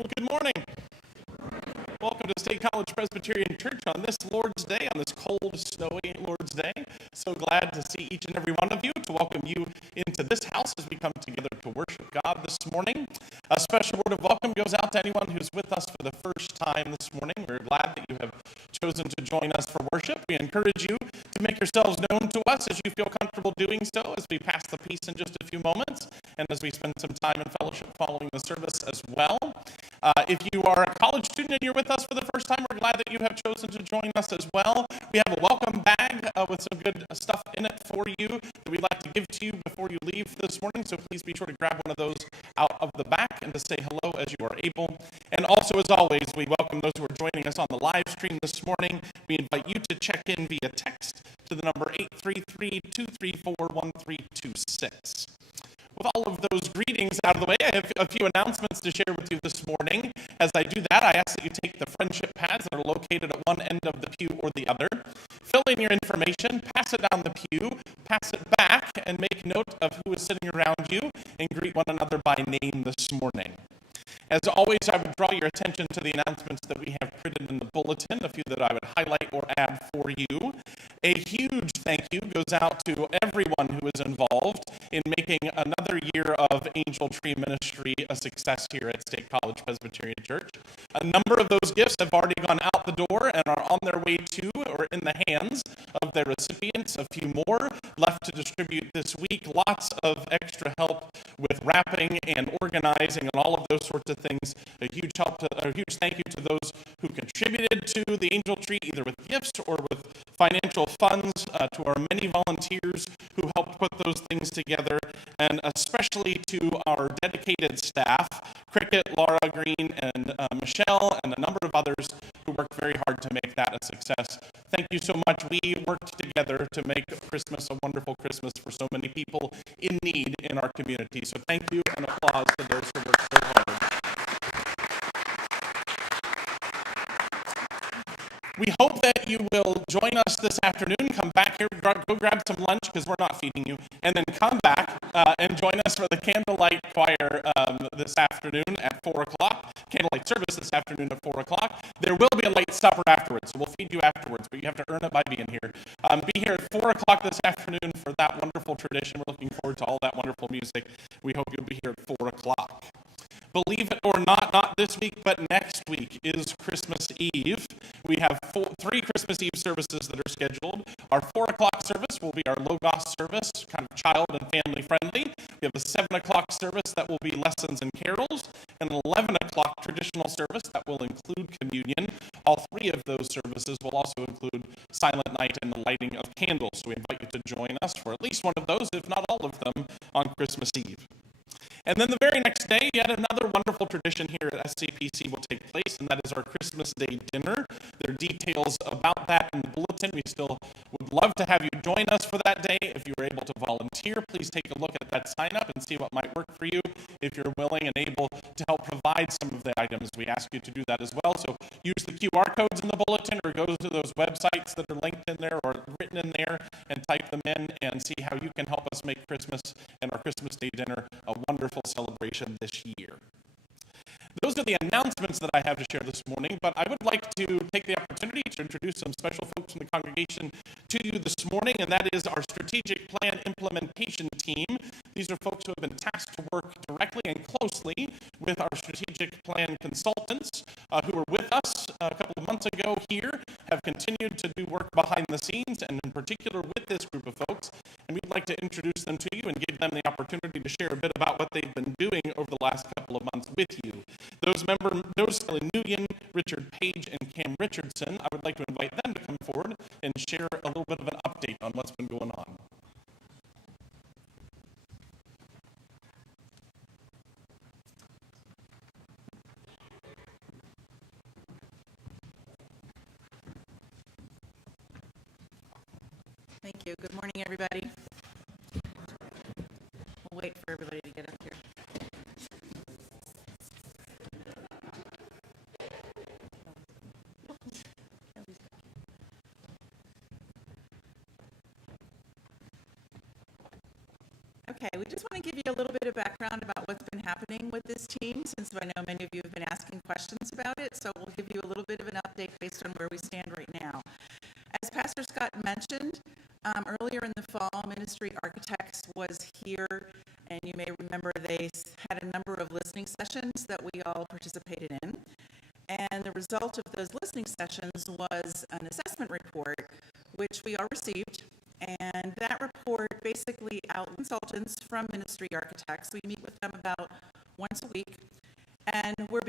Well, good morning. Welcome to State College Presbyterian Church on this Lord's Day, on this cold, snowy Lord's Day. So glad to see each and every one of you, to welcome you into this house as we come together to worship God this morning. A special word of welcome goes out to anyone who's with us for the first time this morning. We're glad that you have chosen to join us for worship. We encourage you to make yourselves known to us as you feel comfortable doing so as we pass the peace in just a few moments and as we spend some time in fellowship following the service as well. If you are a college student and you're with us for the first time, we're glad that you have chosen to join us as well. We have a welcome bag with some good stuff in it for you that we'd like to give to you before you leave this morning, so please be sure to grab one of those out of the back and to say hello as you are able. And also, as always, we welcome those who are joining us on the live stream this morning. We invite you to check in via text to the number 833-234-1326. With all of those greetings out of the way, I have a few announcements to share with you this morning. As I do that, I ask that you take the friendship pads that are located at one end of the pew or the other, fill in your information, pass it down the pew, pass it back, and make note of who is sitting around you, and greet one another by name this morning. As always, I would draw your attention to the announcements that we have printed in the bulletin, a few that I would highlight or add for you. A huge thank you goes out to everyone who is involved in making another year of Angel Tree Ministry a success here at State College Presbyterian Church. A number of those gifts have already gone out the door and are on their way to or in the hands of their recipients. A few more left to distribute this week. Lots of extra help with wrapping and organizing and all of those sorts of things. A huge thank you to those who contributed to the Angel Tree, either with gifts or with financial funds, to our many volunteers who helped put those things together, and especially to our dedicated staff, Cricket, Laura Green, and Michelle, and a number of others who worked very hard to make that a success. Thank you so much. We worked together to make Christmas a wonderful Christmas for so many people in need in our community. So thank you, and applause to those who worked so hard. We hope that you will join us this afternoon. Come back here, go grab some lunch because we're not feeding you, and then come back and join us for the candlelight choir this afternoon at 4 o'clock. Candlelight service this afternoon at 4 o'clock. There will be a late supper afterwards, so we'll feed you afterwards, but you have to earn it by being here. Be here at 4 o'clock this afternoon for that wonderful tradition. We're looking forward to all that wonderful music. We hope you'll be here at 4 o'clock. Believe it or not, not this week, but next week is Christmas Eve. We have three Christmas Eve services that are scheduled. Our 4 o'clock service will be our Logos service, kind of child and family friendly. We have a 7 o'clock service that will be lessons and carols, and an 11 o'clock traditional service that will include communion. All three of those services will also include Silent Night and the lighting of candles. So we invite you to join us for at least one of those, if not all of them, on Christmas Eve. And then the very next day, yet another wonderful tradition here at SCPC will take place, and that is our Christmas Day dinner. There are details about that in the bulletin. We still would love to have you join us for that day. If you are able to volunteer, please take a look at that sign-up and see what might work for you. If you're willing and able to help provide some of the items, we ask you to do that as well. So use the QR codes in the bulletin or go to those websites that are linked in there or written in there and type them in and see how you can help us make Christmas and our Christmas Day dinner a wonderful celebration this year. Those are the announcements that I have to share this morning, but I would like to take the opportunity to introduce some special folks from the congregation to you this morning, and that is our strategic plan implementation team. These are folks who have been tasked to work directly and closely with our strategic plan consultants who were with us a couple of months ago here, have continued to do work behind the scenes, and in particular with this group of folks, and we'd like to introduce them to you and give them the opportunity to share a bit about what they've been doing over the last couple of months with you. Those Ellen Nguyen, Richard Page, and Cam Richardson, I would like to invite them to come forward and share a little bit of an update on what's been going on. Thank you. Good morning, everybody. We'll wait for everybody to get up here. Okay, we just want to give you a little bit of background about what's been happening with this team, since I know many of you have been asking questions about it, so we'll give you a little bit of an update based on where we stand right now. As Pastor Scott mentioned, earlier in the fall, Ministry Architects was here, and you may remember they had a number of listening sessions that we all participated in. And the result of those listening sessions was an assessment report, which we all received. And that report basically outlines consultants from Ministry Architects. We meet with them about once a week. And we're